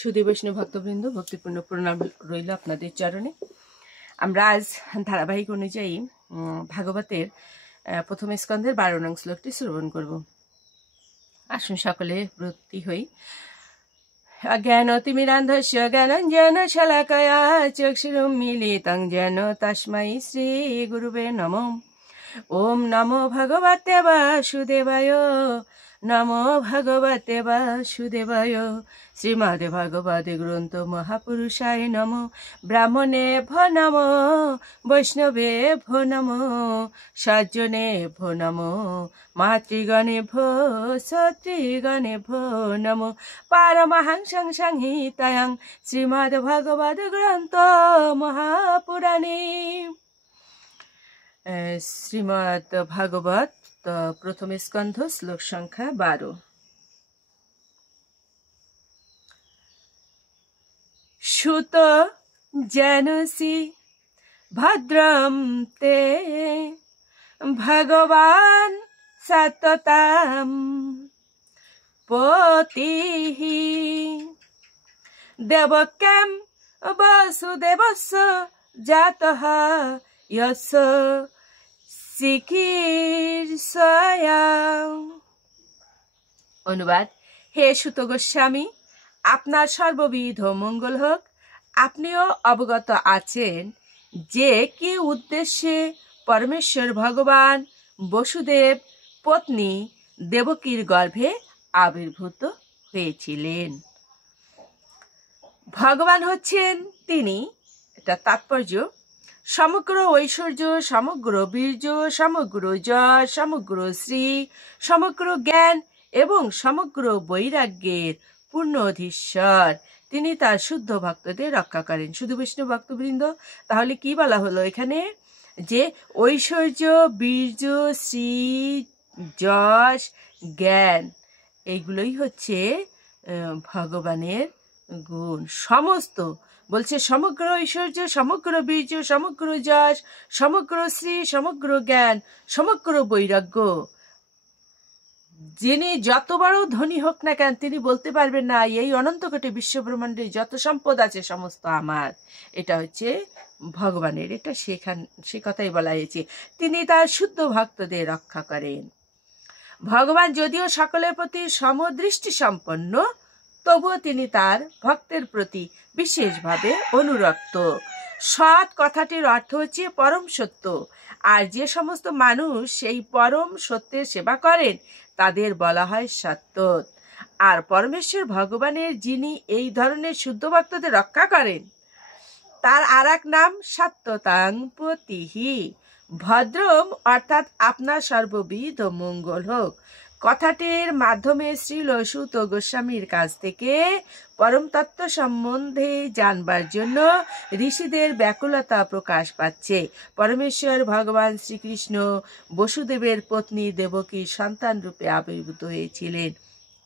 সুধী বৈষ্ণব ভক্তবৃন্দ, ভক্তিপূর্ণ প্রণাম রইল আপনাদের চরণে। আমরা আজ ধারাবাহিক অনুযায়ী ভাগবতের প্রথম স্কন্ধের 12 নং শ্লোকটি শ্রবণ করব। আসুন সকলে ব্রতী হই। অজ্ঞানতিমিরান্ধস্য জ্ঞানাঞ্জন শলাকয়া চক্ষুরুন্মীলিতং যেন তস্मै শ্রী গুরুবে নমঃ। ওম নমো ভগবতে বাসুদেবায়, নমো ভগবতে বাসুদেবায়। শ্রীমদ্ ভগবদ গ্রন্থ মহাপুরুষায় নমো। ব্রাহ্মণে ভো নমো, বৈষ্ণবে ভো নমো, সজ্জনে ভো নমো, মাতৃগণে ভো, সতৃগণে ভো নমো। পারমহংসং সংহিতায়াং শ্রীমদ্ ভগবদ গ্রন্থ মহাপুরাণে। শ্রীমদ্ ভাগবত প্রথম স্কন্ধ শ্লোক সংখ্যা 12। সুত জানসি ভদ্রম তে ভগবান সততাম পতিঃ দেবক্যাম বসুদেবস্য জাতঃ যস্য চিকিৎসায়া। অনুবাদ: হে সুত গোস্বামী, আপনার সর্ববিধ মঙ্গল হোক। আপনিও অবগত আছেন যে কি উদ্দেশ্যে পরমেশ্বর ভগবান বসুদেব পত্নী দেবকীর গর্ভে আবির্ভূত হয়েছিলেন। ভগবান হচ্ছেন তিনি, এটা তাৎপর্য, সমগ্র ঐশ্বর্য, সমগ্র বীর্য, সমগ্র যশ, সমগ্র শ্রী, সমগ্র জ্ঞান এবং সমগ্র বৈরাগ্যের পূর্ণ অধীশ্বর। তিনি তার শুদ্ধ ভক্তদের রক্ষা করেন। শুধু বৈষ্ণব ভক্তবৃন্দ, তাহলে কি বলা হলো এখানে? যে ঐশ্বর্য, বীর্য, শ্রী, যশ, জ্ঞান, এইগুলোই হচ্ছে ভগবানের গুণ। সমস্ত বলছে সমগ্র ঐশ্বর্য, সমগ্র বীর্য, সমগ্র যশ, সমগ্র শ্রী, সমগ্র জ্ঞান, সমগ্র বৈরাগ্য। যিনি যত বড় ধনী হোক না কেন, তিনি বলতে পারবেন না এই অনন্ত কোটি বিশ্বব্রহ্মাণ্ডে যত সম্পদ আছে সমস্ত আমার। এটা হচ্ছে ভগবানের, এটা সে কথাই বলা হয়েছে। তিনি তার শুদ্ধ ভক্তদের রক্ষা করেন। ভগবান যদিও সকলের প্রতি সমদৃষ্টি সম্পন্ন, তবুও তিনি তার ভক্তের প্রতি বিশেষভাবে অনুরক্ত। সৎ কথাটির অর্থ হচ্ছে পরম সত্য। আর যে সমস্ত মানুষ সেই পরম সত্যের সেবা করেন তাদের বলা হয় সত্ত্বত। আর পরমেশ্বর ভগবানের যিনি এই ধরনের শুদ্ধ ভক্তদের রক্ষা করেন, তার আর এক নাম সত্যতাং পতিঃ। ভদ্রম অর্থাৎ আপনার সর্ববিধ মঙ্গল হোক কথাটির মাধ্যমে শ্রীল সুত গোস্বামীর কাছ থেকে পরম তত্ত্ব সম্বন্ধে জানবার জন্য ঋষিদের ব্যাকুলতা প্রকাশ পাচ্ছে। পরমেশ্বর ভগবান শ্রীকৃষ্ণ বসুদেবের পত্নী দেবকীর সন্তান রূপে আবির্ভূত হয়েছিলেন।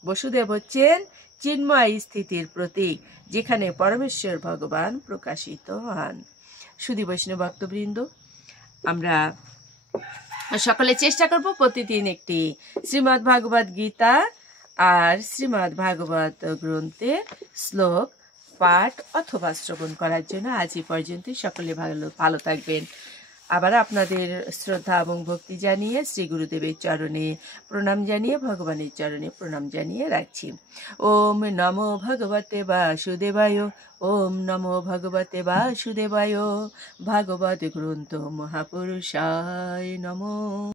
বসুদেব হচ্ছেন চিন্ময় স্থিতির প্রতীক, যেখানে পরমেশ্বর ভগবান প্রকাশিত হন। শুধু বৈষ্ণব ভক্তবৃন্দ, আমরা সকলে চেষ্টা করব প্রতিদিন একটি শ্রীমদ্ ভাগবত গীতা আর শ্রীমদ্ ভাগবত গ্রন্থের শ্লোক পাঠ অথবা শ্রবণ করার জন্য। আজ এই পর্যন্তই। সকলে ভালো থাকবেন। আবার আপনাদের শ্রদ্ধা এবং ভক্তি জানিয়ে শ্রী গুরুদেবের চরণে প্রণাম জানিয়ে, ভগবানের চরণে প্রণাম জানিয়ে রাখছি। ওম নমো ভগবতে বাসুদেবায়, ওম নমো ভগবতে বাসুদেবায়। ভাগবত গ্রন্থ মহাপুরুষায় নমঃ।